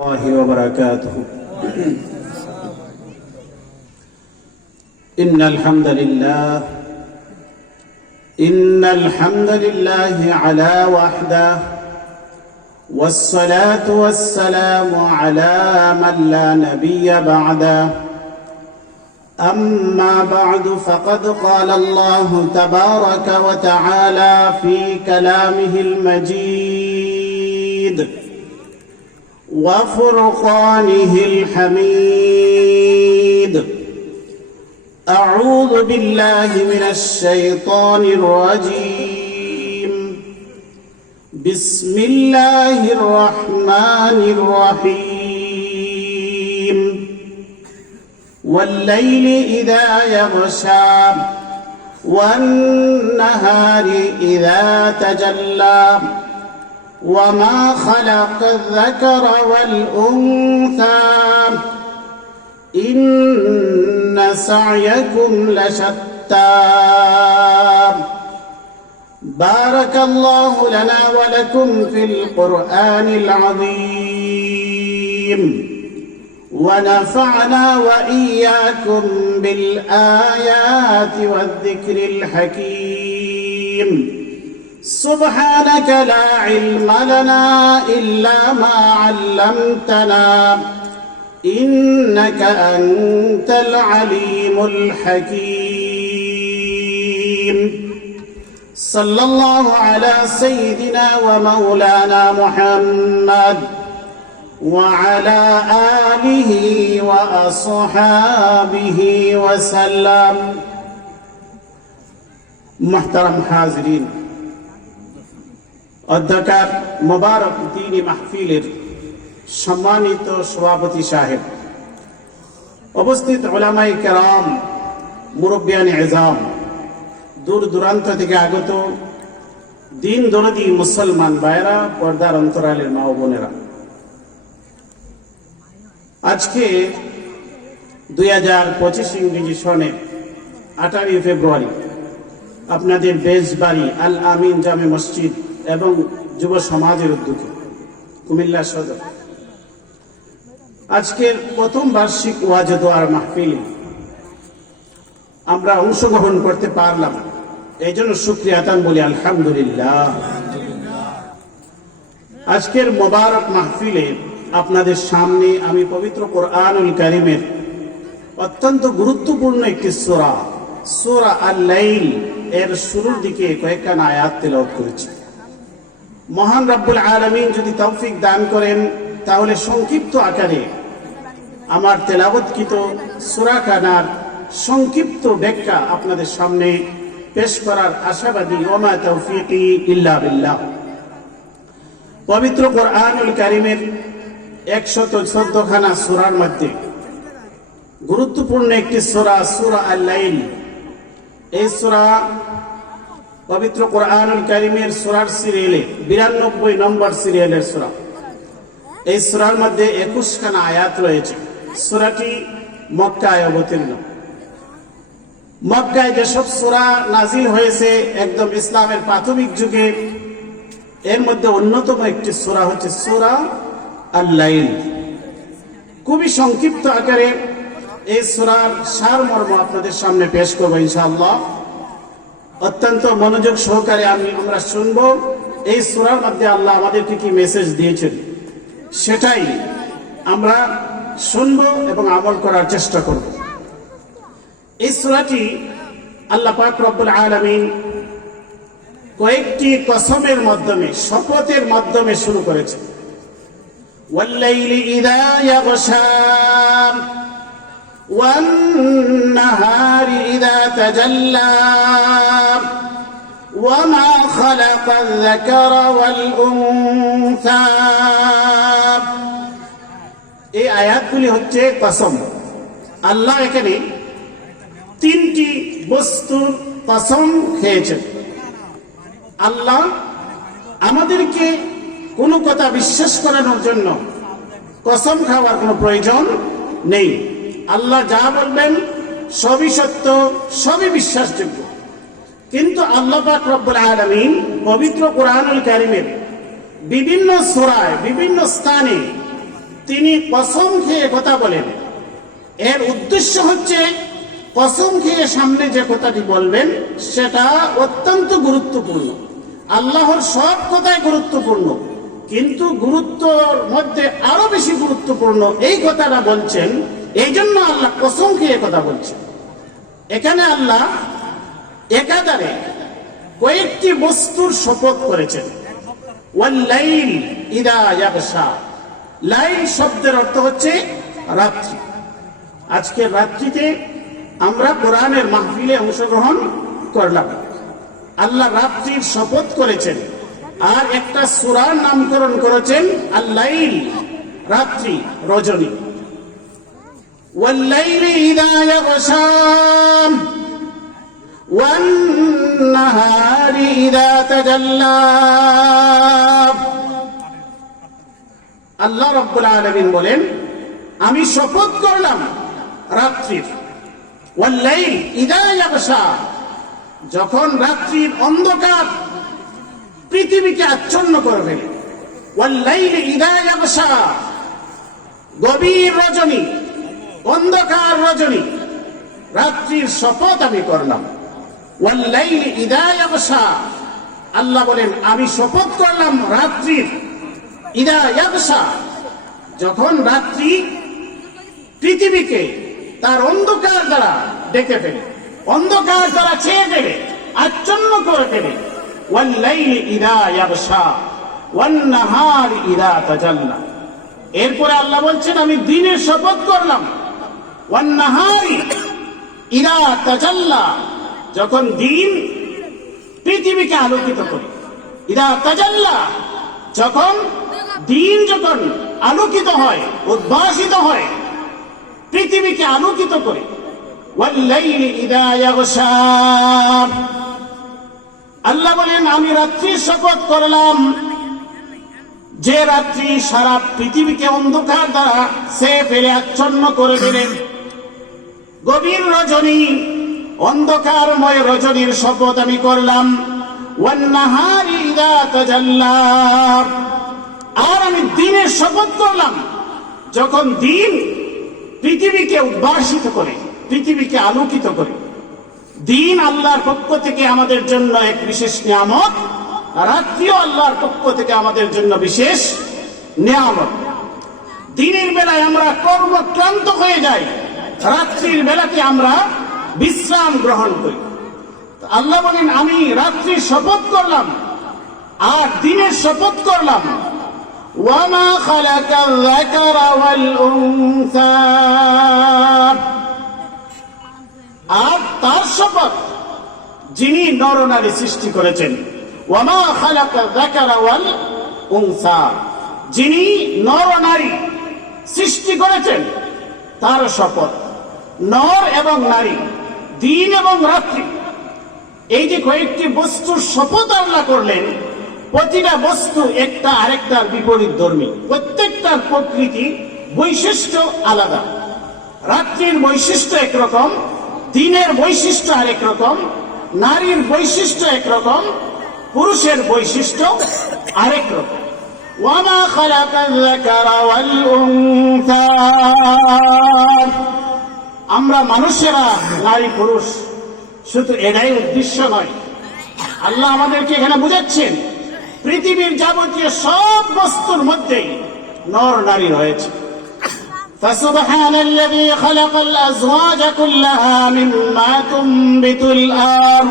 الله وبركاته. إن الحمد لله إن الحمد لله على وحده والصلاة والسلام على من لا نبي بعده. أما بعد فقد قال الله تبارك وتعالى في كلامه المجيد وفرقانه الحميد. أعوذ بالله من الشيطان الرجيم. بسم الله الرحمن الرحيم. والليل إذا يغشى والنهار إذا تجلى. وما خلق الذكر والأنثى. إن سعيكم لشتى. بارك الله لنا ولكم في القرآن العظيم. ونفعنا وإياكم بالآيات والذكر الحكيم. سبحانك لا علم لنا إلا ما علمتنا. إنك أنت العليم الحكيم. صلى الله على سيدنا ومولانا محمد وعلى آله وأصحابه وسلم. محترم حاضرين অধ্যকার মোবারক দিনী মাহফিলের সম্মানিত সভাপতি সাহেব। অবস্থিত ওলামাই কেরাম, মুরব্বিয়ান এজাম, দূর দূরান্ত থেকে আগত দিন দরদি মুসলমান ভাইরা পর্দার অন্তরালের মা বোনেরা। আজকে দুই হাজার পঁচিশ ইংরেজি সনে আঠারোই ফেব্রুয়ারি আপনাদের বেশবাড়ি আল আমিন জামে মসজিদ এবং যুব সমাজের উদ্যোগে। কুমিল্লা সদর। আজকের প্রথম বার্ষিক ওয়াজ দোয়ার মাহফিলে আমরা অংশগ্রহণ করতে পারলাম। এই জন্য সুক্রিয়া তান বলি, আলহামদুলিল্লাহ। আজকের মোবারক মাহফিলে আপনাদের সামনে আমি পবিত্র কোরআনুল কারিমের অত্যন্ত গুরুত্বপূর্ণ একটি সোরা সোরা আল লাইল এর শুরুর দিকে কয়েকখানা আয়াত তেলাওয়াত করেছি। মহান রব্বুল আলমিন যদি তৌফিক দান করেন, তাহলে সংক্ষিপ্ত আকারে আমার তেলাবৎকৃত সুরাখানার সংক্ষিপ্ত ব্যাখ্যা আপনাদের সামনে পেশ করার আশাবাদী ওমা তৌফিকি ইল্লা বিল্লাহ। পবিত্র কোরআনুল কারিমের একশত চোদ্দখানা সুরার মধ্যে গুরুত্বপূর্ণ একটি সুরা সুরা আল্লাইল। এই সুরা পবিত্র কোরআনুল কারিমের সুরার সিরিয়ালে, বিরানব্বই নম্বর সিরিয়ালের সুরা। এই সুরার মধ্যে একুশ খানা আয়াত রয়েছে। সুরাটি মক্কায় অবতীর্ণ। মক্কায় যেসব সুরা নাজিল হয়েছে, একদম ইসলামের প্রাথমিক যুগে, এর মধ্যে অন্যতম একটি সুরা হচ্ছে সুরা আল্লাইল। খুবই সংক্ষিপ্ত আকারে এই সুরার সার মর্ম আপনাদের সামনে পেশ করব ইনশাআল্লাহ। অত্যন্ত মনোযোগ সহকারে আমি আমরা শুনব। এই সুরার মধ্যে আল্লাহ আমাদেরকে কি মেসেজ দিয়েছেন? সেটাই আমরা শুনব এবং আমল করার চেষ্টা করব। এই সুরাটি আল্লাহ পাক রব্বুল আলমিন কয়েকটি কসমের মাধ্যমে, শপথের মাধ্যমে শুরু করেছে ওয়াল্লাইলি ইদা ইয়াগশা والنهار إذا تجلى وما خلق الذكر والأنثى এই আয়াতগুলি হচ্ছে কসম আল্লাহ এখানে তিনটি বস্তুর কসম খেয়েছেন আল্লাহ আমাদেরকে কোনো কথা বিশ্বাস করানোর জন্য কসম খাওয়ার কোনো প্রয়োজন নেই আল্লাহ যা বলবেন, সবই সত্য, সবই বিশ্বাসযোগ্য। কিন্তু আল্লাহ পাক রব্বুল আলামিন পবিত্র কোরআনুল কারিমের বিভিন্ন সোরায়, বিভিন্ন স্থানে তিনি কসম খেয়ে কথা বলেন। এর উদ্দেশ্য হচ্ছে কসম খেয়ে সামনে যে কথাটি বলবেন, সেটা অত্যন্ত গুরুত্বপূর্ণ। আল্লাহর সব কথাই গুরুত্বপূর্ণ, কিন্তু গুরুত্বর মধ্যে আরও বেশি গুরুত্বপূর্ণ এই কথাটা বলছেন এই জন্য আল্লাহ কসম খেয়ে কথা বলছেন। এখানে আল্লাহ একাধারে কয়েকটি বস্তুর শপথ করেছেন। ওয়াল্লাইল ইদা ইয়াগশা। লাইল শব্দের অর্থ হচ্ছে রাত্রি। আজকে রাত্রিতে আমরা কোরআনের মাহফিলে অংশগ্রহণ করলাম। আল্লাহ রাত্রির শপথ করেছেন। আর একটা সুরার নামকরণ করেছেন আল্লাইল, রাত্রি, রজনী। والليل إذا يغشى والنهار إذا تجلى আল্লাহ রব্বুল আলমিন বলেন আমি শপথ করলাম রাত্রির ওয়াল্লাইল ইদা ইয়াগশা যখন রাত্রির অন্ধকার পৃথিবীকে আচ্ছন্ন করবে ওয়াল্লাইল ইদা ইয়াগশা গভীর রজনী অন্ধকার রজনী। রাত্রির শপথ আমি করলাম। আল্লাহ বলেন, আমি শপথ করলাম রাত্রির। যখন রাত্রি পৃথিবীকে তার অন্ধকার দ্বারা ডেকে ফেলে, অন্ধকার দ্বারা ছেয়ে দেবে আচ্ছন্ন করে তাজাল্লা। এরপরে আল্লাহ বলছেন, আমি দিনের শপথ করলাম। যখন দিন পৃথিবীকে আলোকিত করে। ইদা তাজাল্লা, যখন দিন যখন আলোকিত হয়, উদ্ভাসিত হয়, পৃথিবীকে আলোকিত করে। আল্লাহ বলেন, আমি রাত্রির শপথ করলাম। যে রাত্রি সারা পৃথিবীকে অন্ধকার দ্বারা সে ফেলে আচ্ছন্ন করে দিলেন। গভীর রজনী, অন্ধকারময় রজনীর শপথ আমি করলাম। আর আমি দিনের শপথ করলাম, যখন দিন পৃথিবীকে উদ্ভাসিত করে, পৃথিবীকে আলোকিত করে। দিন আল্লাহর পক্ষ থেকে আমাদের জন্য এক বিশেষ নিয়ামত, রাত্রিও আল্লাহর পক্ষ থেকে আমাদের জন্য বিশেষ নিয়ামত। দিনের বেলায় আমরা কর্মক্লান্ত হয়ে যাই। রাত্রির বেলাতে আমরা বিশ্রাম গ্রহণ করি। আল্লাহ বলেন, আমি রাত্রি শপথ করলাম আর দিনের শপথ করলাম। ওয়ামা খালাকা যাকারা ওয়াল উনসা। আর তার শপথ যিনি নরনারী সৃষ্টি করেছেন। ওয়ামা খালাকাল যাকারা ওয়াল উনসা। যিনি নরনারী সৃষ্টি করেছেন, তার শপথ। নর এবং নারী, দিন এবং রাত্রি। এই যে কয়েকটি বস্তুর শপথ আল্লাহ করলেন, প্রতিটা বস্তু একটা আরেকটার বিপরীত ধর্মী। প্রত্যেকটার প্রকৃতি বৈশিষ্ট্য আলাদা। রাত্রির বৈশিষ্ট্য একরকম, দিনের বৈশিষ্ট্য আরেক রকম, নারীর বৈশিষ্ট্য একরকম পুরুষের বৈশিষ্ট্য আরেক রকম। যাকারা ওয়াল উনসা। আমরা মানুষেরা নারী পুরুষ শুধু এটাই উদ্দেশ্য নয় আল্লাহ আমাদেরকে এখানে বুঝাচ্ছেন পৃথিবীর যাবতীয় সব বস্তুর মধ্যেই নর নারী রয়েছে فسبحان الذي خلق الأزواج كلها مما تنبت الأرض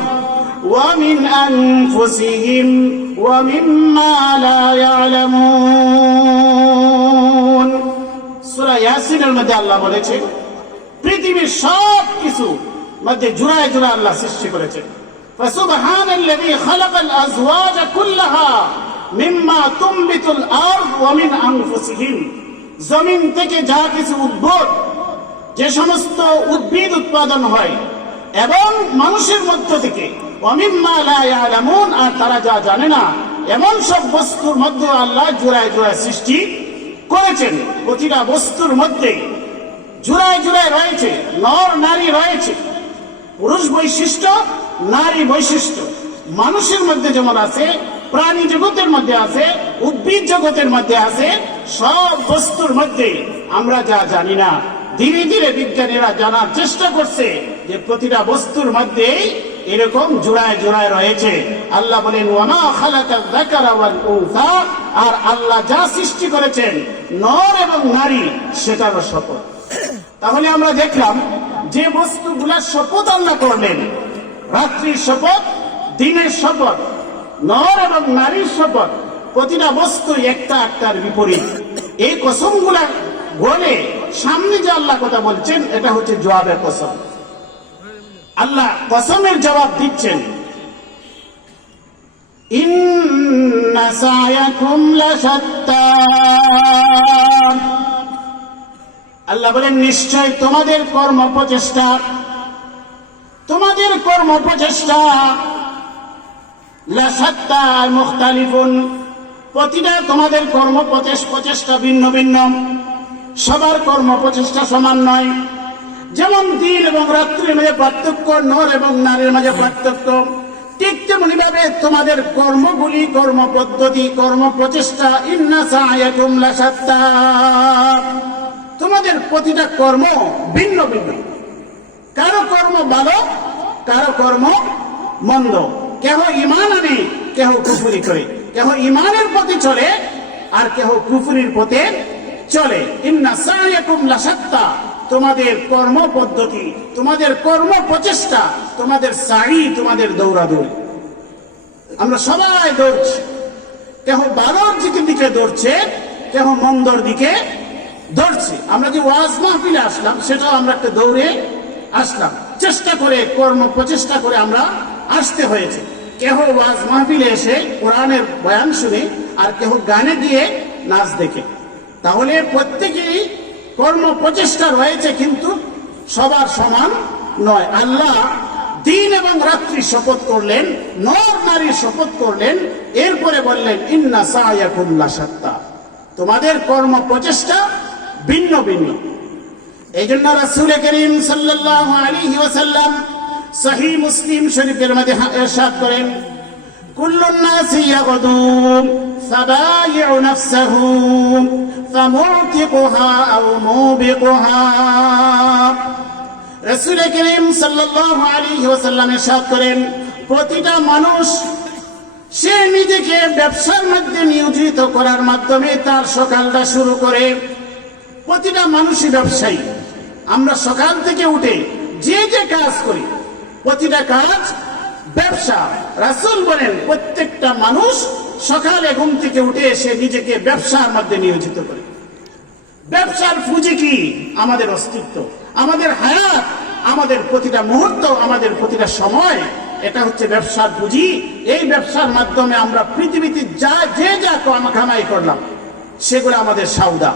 ومن أنفسهم ومما لا يعلمون সূরা ইয়াসিনের মধ্যে আল্লাহ বলেছে পৃথিবীর সব কিছু মধ্যে জুড়ায় জুড়ায় আল্লাহ সৃষ্টি করেছেন فسبحان الذي خلق الأزواج كلها مما تنبت الأرض ومن أنفسهم জমিন থেকে যা কিছু উদ্ভব যে সমস্ত উদ্ভিদ উৎপাদন হয় এবং মানুষের মধ্য থেকে অমিম্মা লা ইয়ালামুন আর তারা যা জানে না এমন সব বস্তুর মধ্যে আল্লাহ জোড়ায় জোড়ায় সৃষ্টি করেছেন প্রতিটা বস্তুর মধ্যে জোড়ায় জোড়ায় রয়েছে। নর, নারী রয়েছে। পুরুষ বৈশিষ্ট্য, নারী বৈশিষ্ট্য। মানুষের মধ্যে যেমন আছে, প্রাণী জগতের মধ্যে আছে, উদ্ভিদ জগতের মধ্যে আছে, সব বস্তুর মধ্যে। আমরা যা জানি না, ধীরে ধীরে বিজ্ঞানীরা জানার চেষ্টা করছে যে প্রতিটা বস্তুর মধ্যেই এরকম জোড়ায় জোড়ায় রয়েছে। আল্লাহ বলেন, ওয়ামা খালাকাল যাকারা আর আল্লাহ যা সৃষ্টি করেছেন, নর এবং নারী, সেটারও শপথ। তাহলে আমরা দেখলাম যে বস্তুগুলা শপথ আল্লাহ করলেন, রাত্রির শপথ, দিনের শপথ, নর এবং নারীর শপথ, প্রতিটা বস্তু একটা একটার বিপরীত। এই কসমগুলা বলে সামনে যে আল্লাহ কথা বলছেন, এটা হচ্ছে জবাবের কসম। আল্লাহ কসমের জবাব দিচ্ছেন। ইন্না সায়াকুম লাশাত্তা। আল্লাহ বলেন, নিশ্চয় তোমাদের কর্ম প্রচেষ্টা, তোমাদের কর্ম প্রচেষ্টা প্রতিটা তোমাদের কর্ম প্রচেষ্টা ভিন্ন ভিন্ন। সবার কর্ম প্রচেষ্টা সমান নয়। যেমন দিন এবং রাত্রির মাঝে পার্থক্য, নর এবং নারীর মাঝে পার্থক্য, ঠিক তেমনি ভাবে তোমাদের কর্মগুলি, কর্ম পদ্ধতি, কর্ম প্রচেষ্টা, ইন্না লাসাত্তা তোমাদের প্রতিটা কর্ম ভিন্ন ভিন্ন। কারও কর্ম ভালো, কারও কর্ম মন্দ। কেহ ইমান আনে, কেহ কুফুরি করে। কেহ ইমানের পথে চলে, আর কেহ কুফুরির পথে চলে। ইন্না তোমাদের কর্ম পদ্ধতি, তোমাদের কর্ম প্রচেষ্টা, তোমাদের সাড়ি তোমাদের দৌড়াদৌড়ি। আমরা সবাই দৌড়ছি। কেহ বারোর দিকে দিকে দৌড়ছে, কেহ মন্দর দিকে দৌড়ছে আমরা যে ওয়াজ মাহফিলে আসলাম, সেটাও আমরা একটা দৌড়ে আসলাম। চেষ্টা করে, কর্ম প্রচেষ্টা করে আমরা আসতে হয়েছে। কেহ ওয়াজ মাহফিলে এসে কোরআনের বয়ান শুনে আর কেহ গানে গিয়ে নাচ দেখে। তাহলে প্রত্যেকেরই কর্ম প্রচেষ্টা রয়েছে, কিন্তু সবার সমান নয়। আল্লাহ দিন এবং রাত্রি শপথ করলেন, নর নারীর শপথ করলেন, এরপরে বললেন, ইন্না সায়াকুম লাসাত্তা তোমাদের কর্ম প্রচেষ্টা ভিন্ন ভিন্ন এই জন্য রাসূল করিম সাল্লাল্লাহু আলাইহি ওয়াসাল্লাম সহি মুসলিম শরীফের মধ্যে ইরশাদ করেন كل الناس يغدو فبايع نفسه فمعتقها أو موبقها রসুল করিম সাল্লাল্লাহু আলাইহি ওয়াসাল্লাম ইরশাদ করেন প্রতিটা মানুষ সে নিজেকে ব্যবসার মধ্যে নিয়োজিত করার মাধ্যমে তার সকালটা শুরু করে প্রতিটা মানুষই ব্যবসায়ী। আমরা সকাল থেকে উঠে যে যে কাজ করি, প্রতিটা কাজ ব্যবসা। রাসূল বলেন, প্রত্যেকটা মানুষ সকালে ঘুম থেকে উঠে এসে নিজেকে ব্যবসার মধ্যে নিয়োজিত করে। ব্যবসার পুঁজি কি? আমাদের অস্তিত্ব। আমাদের হায়াত, আমাদের প্রতিটা মুহূর্ত, আমাদের প্রতিটা সময়, এটা হচ্ছে ব্যবসার পুঁজি। এই ব্যবসার মাধ্যমে আমরা পৃথিবীতে যা, যে যা কামাই করলাম, সেগুলো আমাদের সওদা।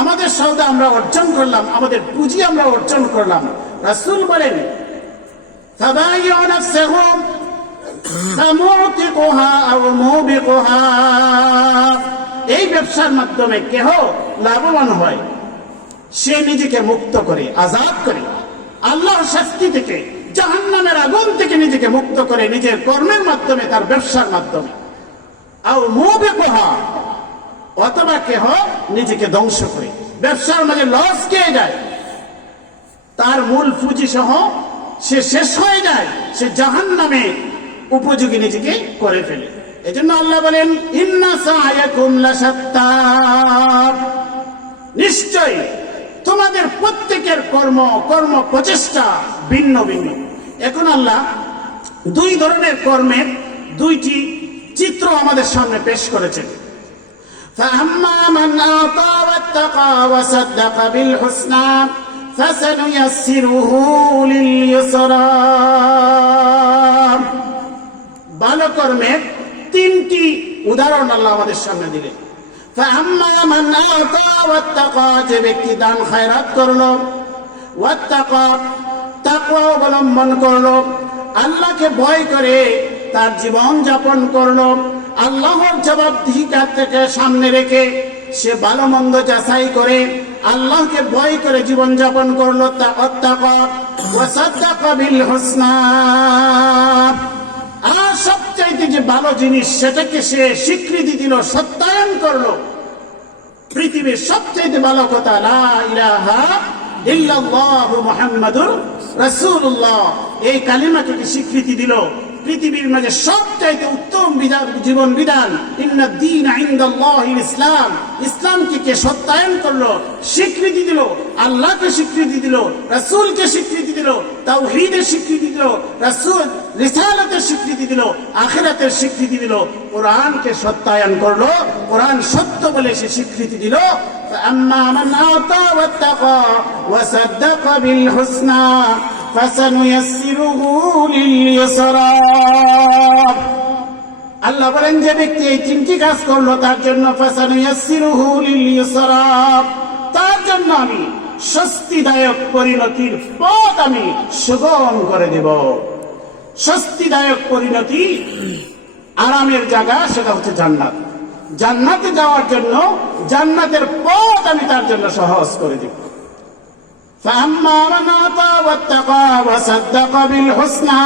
আমাদের সৌদা আমরা অর্জন করলাম, আমাদের পুঁজি আমরা অর্জন করলাম। রাসুল বলেন এই ব্যবসার মাধ্যমে কেহ লাভবান হয়, সে নিজেকে মুক্ত করে, আজাদ করে। আল্লাহর শাস্তি থেকে, জাহান্নামের আগুন থেকে নিজেকে মুক্ত করে নিজের কর্মের মাধ্যমে, তার ব্যবসার মাধ্যমে। আর মুবে কোহা অথবা কেহ নিজেকে ধ্বংস করে। ব্যবসার মাঝে লস খেয়ে যায়। তার মূল পুঁজি সহ সে শেষ হয়ে যায়। সে জাহান নামে উপযোগী নিজেকে করে ফেলে। এজন্য আল্লাহ বলেন নিশ্চয় তোমাদের প্রত্যেকের কর্ম কর্ম প্রচেষ্টা ভিন্ন ভিন্ন। এখন আল্লাহ দুই ধরনের কর্মের দুইটি চিত্র আমাদের সামনে পেশ করেছেন। فأما من أعطى واتقى وصدق بالحسنى فسنيسره لليسرى ভালো কর্মের তিনটি উদাহরণ আল্লাহ আমাদের সামনে দিলেন فأما من أعطى واتقى যে ব্যক্তি দান খায়রাত করলো ওয়াত্তাকা তাকওয়া অবলম্বন করলো আল্লাহকে ভয় করে তার জীবন যাপন করলো আল্লাহর জবাবদিহিকার থেকে সামনে রেখে সে ভালো মন্দ যাচাই করে আল্লাহকে ভয় করে জীবন যাপন করল তা অত্যাকা ওয়াসাদ্দাকা বিল হুসনা। আর সবচাইতে যে ভালো জিনিস সেটাকে সে স্বীকৃতি দিল, সত্যায়ন করল। পৃথিবীর সবচেয়ে ভালো কথা মুহাম্মাদুর রাসূলুল্লাহ। এই কালিমাকে স্বীকৃতি দিল। পৃথিবীর মাঝে সবচাইতে উত্তম বিধান জীবন বিধান ইন্না দ্বীন ইনদাল্লাহিল ইসলাম ইসলামকে কে সত্যায়ন করলো স্বীকৃতি দিল আল্লাহকে স্বীকৃতি দিল রাসূলকে স্বীকৃতি দিল তাওহীদের স্বীকৃতি দিল রাসূল রিসালাতের স্বীকৃতি দিল আখিরাতের স্বীকৃতি দিল কোরআনকে সত্যায়ন করলো কোরআন সত্য বলে সে স্বীকৃতি দিল فأما من أعطى واتقى وصدق بالحسنى فسنيسره لليسرى আল্লাহ বলেন যে ব্যক্তি এই তিনটি কাজ করলো তার জন্য ফাসানুয়াসসিরুহু লিল-ইউসরা তার জন্য আমি স্বস্তিদায়ক পরিণতির পথ আমি সুগম করে দেব স্বস্তিদায়ক পরিণতি আরামের জায়গা সেটা হচ্ছে জান্নাত জান্নাতে যাওয়ার জন্য জান্নাতের পথ আমি তার জন্য সহজ করে দেব فأما من أعطى واتقى وصدق بالحسنى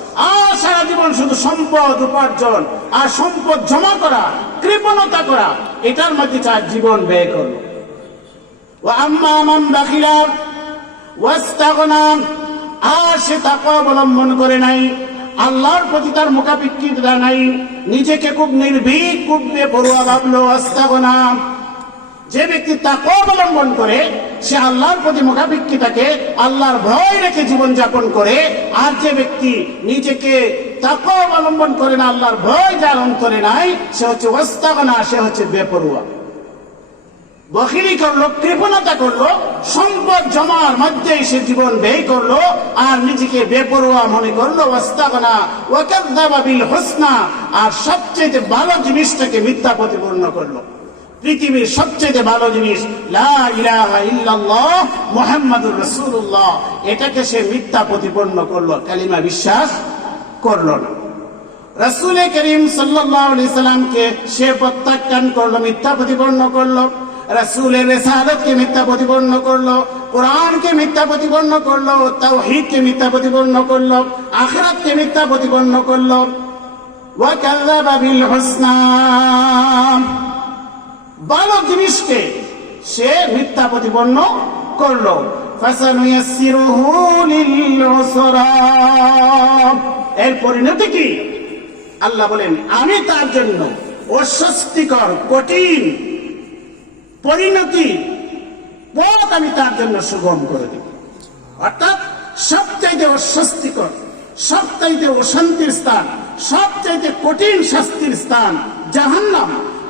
আর সারা জীবন শুধু সম্পদ উপার্জন আর সম্পদ জমা করা, কৃপণতা করা, এটার মধ্যে তার জীবন ব্যয় করল। ও আর সে তাকে অবলম্বন করে নাই প্রতি তার নাই, নিজেকে খুব নির্ভীক যে ব্যক্তি তাকে অবলম্বন করে সে আল্লাহর প্রতি থাকে আল্লাহর ভয় রেখে জীবন যাপন করে, আর যে ব্যক্তি নিজেকে তাকে অবলম্বন করে না, আল্লাহর ভয় যার অন্তরে নাই, সে হচ্ছে ওস্তাগনা সে হচ্ছে বেপরুয়া। বখিরি করল কৃপণতা করল, সম্পদ জমার মধ্যে সে জীবন ব্যয় করল, আর নিজেকে বেপরোয়া মনে করল বিল হোসনা, আর সবচেয়ে ভালো জিনিসটাকে মিথ্যা প্রতিপূর্ণ করল। পৃথিবীর সবচেয়ে ভালো জিনিস মুহাম্মাদুর রাসূলুল্লাহ। এটাকে সে মিথ্যা প্রতিপন্ন করল, কালিমা বিশ্বাস করল না। রাসূল করিম সাল্লামকে সে প্রত্যাখ্যান করল, মিথ্যা প্রতিপন্ন করল। রাসূলের রিসালাতকে মিথ্যা প্রতিপন্ন করল, কোরআনকে মিথ্যা প্রতিপন্ন করল, তাওহীদকে মিথ্যা প্রতিপন্ন করল, আখিরাতকে মিথ্যা প্রতিপন্ন করল। ওয়া কাযাবা বিল হুসনা। ভালো জিনিসকে সে মিথ্যা প্রতিপন্ন করল। এর পরিণতি কি? আল্লাহ বলেন, আমি তার জন্য অস্বস্তিকর, কঠিন পরিণতি, পথ আমি তার জন্য সুগম করে দিব। অর্থাৎ সবচাইতে অস্বস্তিকর, সবচাইতে অশান্তির স্থান, সবচাইতে কঠিন শাস্তির স্থান জাহান্নাম।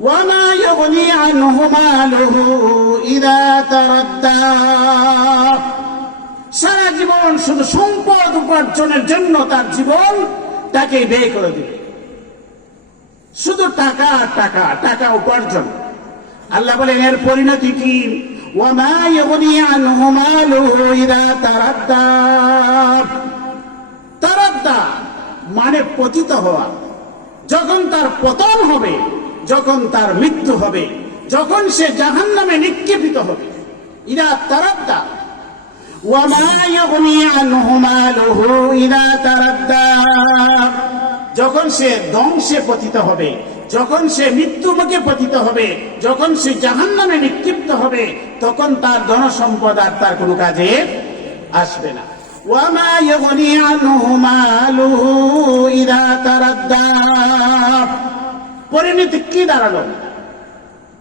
وما يغني عنه ماله إذا تردى সারা জীবন শুধু সম্পদ উপার্জনের জন্য তার জীবন তাকে ব্যয় করে দিবে শুধু টাকা আর টাকা টাকা উপার্জন আল্লাহ বলেন এর পরিণতি কি وما يغني عنه ماله إذا تردى তারাদ্দা মানে পতিত হওয়া যখন তার পতন হবে যখন তার মৃত্যু হবে যখন সে জাহান নামে নিক্ষেপিত হবে ইরা তারাদ্দা وما يغني عنه ماله إذا تردى যখন সে ধ্বংসে পতিত হবে যখন সে মৃত্যুমুখে পতিত হবে যখন সে জাহান নামে নিক্ষিপ্ত হবে তখন তার ধনসম্পদ আর তার কোনো কাজে আসবে না وما يغني عنه ماله إذا تردى পরিণতি কি দাঁড়াল?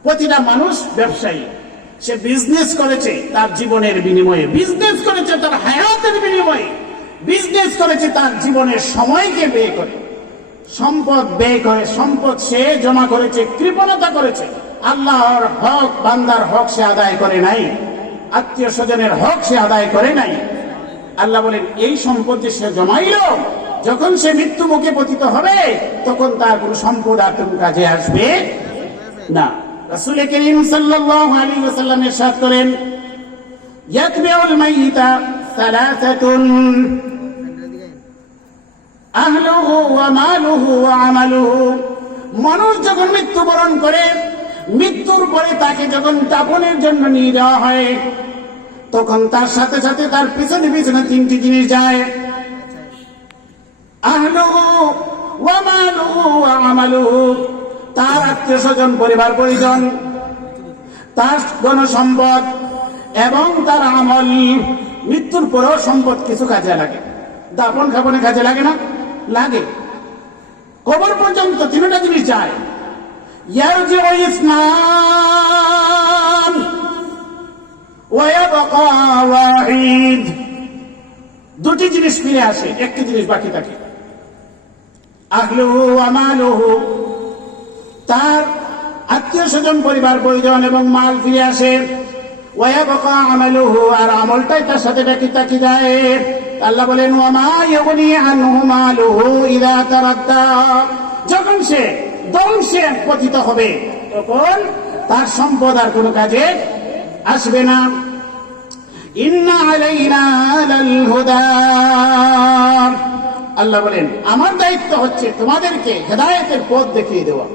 প্রতিটা মানুষ ব্যবসায়ী। সে বিজনেস করেছে তার জীবনের বিনিময়ে। বিজনেস করেছে তার হায়াতের বিনিময়ে। বিজনেস করেছে তার জীবনের সময়কে ব্যয় করে। সম্পদ ব্যয় করে, সম্পদ সে জমা করেছে, কৃপণতা করেছে। আল্লাহর হক বান্দার হক সে আদায় করে নাই। আত্মীয় স্বজনের হক সে আদায় করে নাই। আল্লাহ বলেন, এই সম্পদ যে সে জমাইল যখন সে মৃত্যু মুখে পতিত হবে, তখন তার কোন সম্পদ আর কোন কাজে আসবে না। রাসূল করিম সাল্লাল্লাহু আলাইহি ওয়াসাল্লাম ইরশাদ করেন, ইয়াতবিউল সালাসাতুন। আহলুহু ওয়া মালুহু ওয়া আমালুহু। মানুষ যখন মৃত্যুবরণ করে, মৃত্যুর পরে তাকে যখন দাফনের জন্য নিয়ে যাওয়া হয়, তখন তার সাথে সাথে তার পিছনে পিছনে তিনটি জিনিস যায়। আহলুহু ওয়া মালুহু ওয়া আমালুহু। তার আত্মীয় স্বজন, পরিবার, পরিজন, তার গণসম্পদ এবং তার আমল মৃত্যুর পরেও সম্পদ কিছু কাজে লাগে। দাপন খাপনে কাজে লাগে না, লাগে। কবর পর্যন্ত তিনটা জিনিস যায়। ইসলাম দুটি জিনিস ফিরে আসে, একটি জিনিস বাকি থাকে। তার আত্মীয় স্বজন পরিবার, পরিজন এবং মাল ফিরে আসে। আমালুহু, আর আমলটাই তার সাথে বাকি থাকি যায়। আল্লাহ বলেন তারাদ্দা। যখন সে ধ্বংসে পতিত হবে, তখন তার সম্পদ আর কোনো কাজে আসবে না। ইন্না আলাইনা লাল হুদা আল্লাহ বলেন, আমার দায়িত্ব হচ্ছে তোমাদেরকে হেদায়তের পথ দেখিয়ে দেওয়া।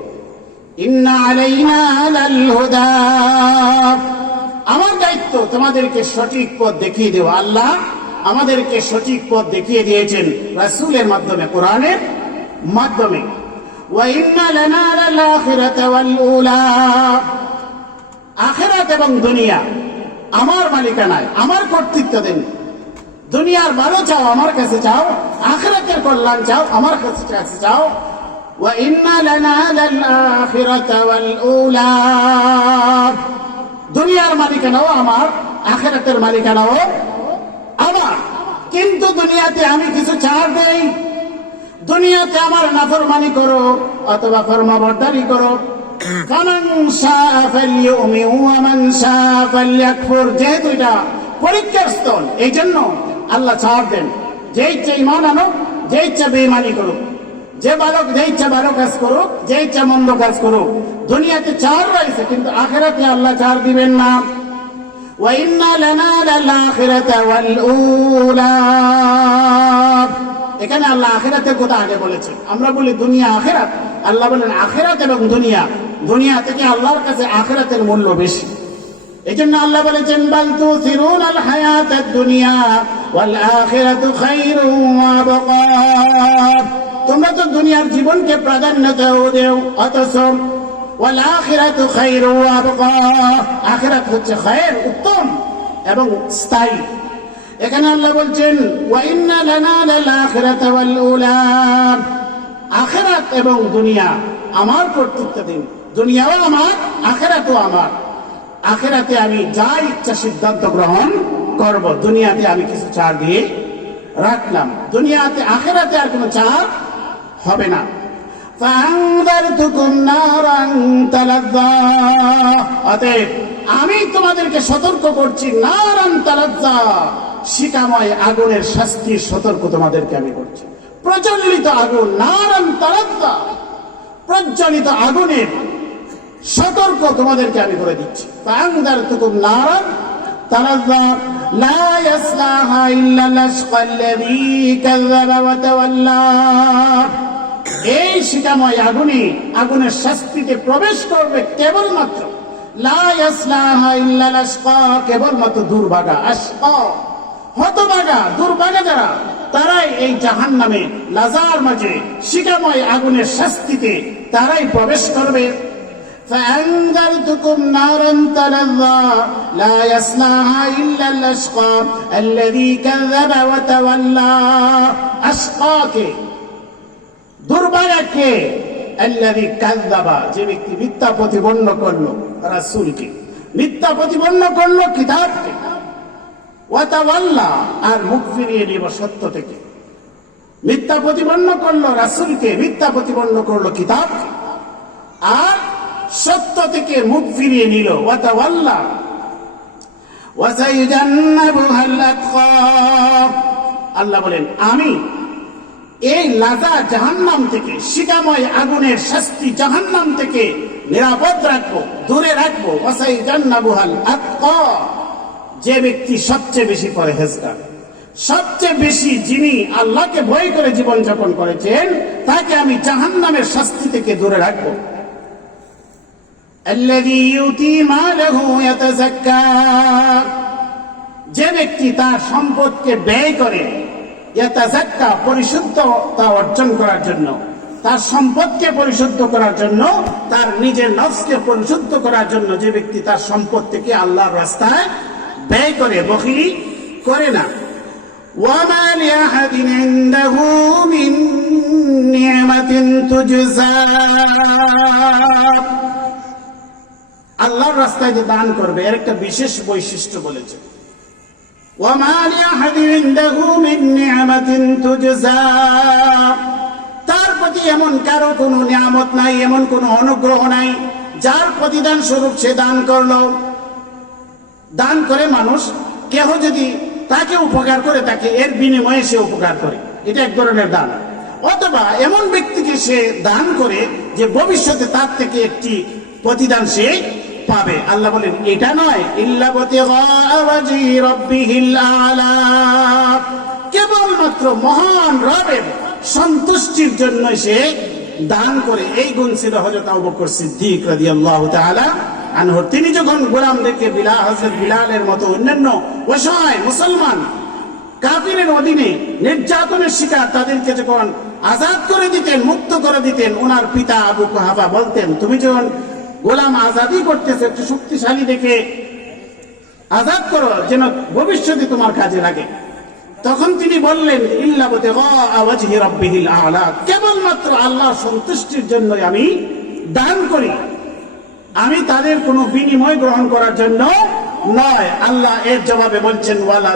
আমার দায়িত্ব তোমাদেরকে সঠিক পথ দেখিয়ে দেওয়া। আল্লাহ আমাদেরকে সঠিক পথ দেখিয়ে দিয়েছেন রাসুলের মাধ্যমে, কোরআনের মাধ্যমে। আখেরাত এবং দুনিয়া আমার মালিকানায়, আমার কর্তৃত্ব দেন। দুনিয়ার ভালো চাও আমার কাছে চাও আখরাতের কল্যাণ চাও, আমার কাছে কাছে চাও দুনিয়ার মালিকানাও আমার, আখেরাতের মালিকানাও আমার। কিন্তু দুনিয়াতে আমি কিছু ছাড় দেই। দুনিয়াতে আমার নাফরমানি করো, অথবা ফরমাবরদারি করো। যেহেতু এটা পরীক্ষার স্থল এই জন্য আল্লাহ ছাড় দেন। যে ইচ্ছা ইমান আনুক, যে ইচ্ছা বেইমানি করুক। যে বালক, যে ইচ্ছা ভালো কাজ করুক, যে ইচ্ছা মন্দ কাজ করুক। দুনিয়াতে চার রয়েছে, কিন্তু আখেরাতে আল্লাহ চার দিবেন না। এখানে আল্লাহ আখেরাতের কথা আগে বলেছে আমরা বলি দুনিয়া আখেরাত। আল্লাহ বলেন আখেরাত এবং দুনিয়া। দুনিয়া থেকে আল্লাহর কাছে আখেরাতের মূল্য বেশি। এই জন্য আল্লাহ বলেছেন, বাল তুসিরুন আল হায়াতাদ দুনিয়া ওয়াল আখিরাতু খায়রুন ওয়া আবকা। তোমরা তো দুনিয়ার জীবনকে প্রাধান্য দাও অথচ ওয়াল আখিরাতু খায়রুন ওয়া আবকা। আখিরাত হচ্ছে খায়ের উত্তম এবং স্থায়ী। এখানে আল্লাহ বলছেন, ওয়াইন্না লানা লাল আখিরাতা ওয়াল উলা আখিরাত এবং দুনিয়া আমার কর্তৃত্বাধীন দুনিয়াও আমার, আখিরাতও আমার। আখেরাতে আমি যা ইচ্ছা সিদ্ধান্ত গ্রহণ করব, দুনিয়াতে আমি কিছু চার দিয়ে রাখলাম। দুনিয়াতে, আখেরাতে আর কোনো চাপ হবে না। অতএব আমি তোমাদেরকে সতর্ক করছি, নারান তালাজ্জা। শিকাময় আগুনের শাস্তির সতর্ক তোমাদেরকে আমি করছি। প্রচলিত আগুন, নারান তালাজ্জা। প্রজ্বলিত আগুনের সতর্ক তোমাদেরকে আমি করে দিচ্ছি। এই শিকাময় আগুনে আগুনের শাস্তিতে প্রবেশ করবে কেবলমাত্র। লা কেবলমাত্র দুর্ভাগা, আশকা। হতভাগা, দুর্ভাগা যারা, তারাই এই জাহান নামে লাজার মাঝে শিকাময় আগুনের শাস্তিতে তারাই প্রবেশ করবে। فأنذرتكم نارا تلظى لا يصلاها إلا الأشقى الذي كذب وتولى أشقاك দুর্ভাগাকে আল্লাহি কাযযাবা যে ব্যক্তি মিথ্যা প্রতিপন্ন করলো রাসূলকে মিথ্যা প্রতিপন্ন করলো কিতাবকে ওয়াতাওয়াল্লা আর মুখ ফিরিয়ে নিব সত্য থেকে মিথ্যা প্রতিপন্ন করলো রাসূলকে মিথ্যা প্রতিপন্ন করলো কিতাবকে আর সত্য থেকে মুখ ফিরিয়ে নিল। আল্লাহ বলেন, আমি এই লাজা জাহান্নাম থেকে, শিকাময় আগুনের শাস্তি জাহান্নাম থেকে নিরাপদ রাখব, দূরে রাখব। ওয়াসাই জান্নাবুহাল যে ব্যক্তি সবচেয়ে বেশি পরে পরহেজগার, সবচেয়ে বেশি যিনি আল্লাহকে ভয় করে জীবন যাপন করেছেন, তাকে আমি জাহান্নামের শাস্তি থেকে দূরে রাখব। الذي يؤتي ماله يتزكى যে ব্যক্তি তার সম্পদকে ব্যয় করে ইয়াতাজাক্কা পরিশুদ্ধতা অর্জন করার জন্য তার সম্পদকে পরিশুদ্ধ করার জন্য তার নিজের নফসকে পরিশুদ্ধ করার জন্য যে ব্যক্তি তার সম্পদ থেকে আল্লাহর রাস্তায় ব্যয় করে বখিলি করে না وما لأحد عنده من نعمة تجزى আল্লাহর রাস্তায় যে দান করবে এর একটা বিশেষ বৈশিষ্ট্য বলেছে وما لأحد عنده من نعمة تجزى তার প্রতি এমন কারো কোনো নিয়ামত নাই এমন কোনো অনুগ্রহ নাই যার প্রতিদান স্বরূপ সে দান করলো দান করে মানুষ কেহ যদি তাকে উপকার করে তাকে এর বিনিময়ে সে উপকার করে এটা এক ধরনের দান অথবা এমন ব্যক্তিকে সে দান করে যে ভবিষ্যতে তার থেকে একটি প্রতিদান সে পাবে। আল্লাহ বলেন, এটা নয়। কেবলমাত্র মহান রবের সন্তুষ্টির জন্য সে দান করে। এই গুণ ছিল হজরত আবু বকর সিদ্দিক রাদিয়াল্লাহু তাআলা আনহু। তিনি যখন গোলামদেরকে বিলাল, হযরত বিলালের মতো অন্যান্য অসহায় মুসলমান কাফিরের অধীনে নির্যাতনের শিকার তাদেরকে যখন আজাদ করে দিতেন, মুক্ত করে দিতেন, ওনার পিতা আবু কাহাবা বলতেন, তুমি যখন গোলাম আজাদি করতেছে, একটু শক্তিশালী দেখে। আজাদ করো, যেন ভবিষ্যতে তোমার কাজে লাগে। তখন তিনি বললেন আলা। কেবলমাত্র আল্লাহ সন্তুষ্টির জন্য আমি দান করি। আমি তাদের কোনো বিনিময় গ্রহণ করার জন্য নয়। আল্লাহ এর জবাবে বলছেন, ওয়ালা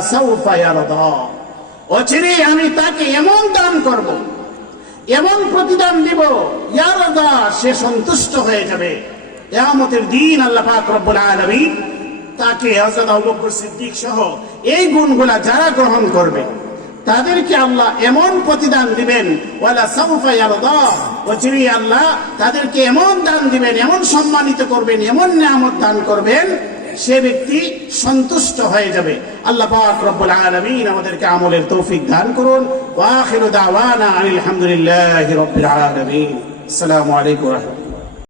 অচিরে আমি তাকে এমন দান করব, এমন প্রতিদান দিব, ইয়ারদা, সে সন্তুষ্ট হয়ে যাবে। কিয়ামতের দিন আল্লাহ পাক রব্বুল আলামিন তাকে হযরত আবু সিদ্দিক সহ এই গুণগুলা যারা গ্রহণ করবে, তাদেরকে আল্লাহ এমন প্রতিদান দিবেন, ওয়ালা আল্লাহ তাদেরকে এমন দান দিবেন, এমন সম্মানিত করবেন, এমন নিয়ামত দান করবেন, সে ব্যক্তি সন্তুষ্ট হয়ে যাবে। আল্লাহ পাক রব্বুল আলামিন আমাদেরকে আমলের তৌফিক দান করুন। ওয়া আখিরু দাওয়ানা আলহামদুলিল্লাহি রাব্বিল আলামিন। আসসালামু আলাইকুম ওয়া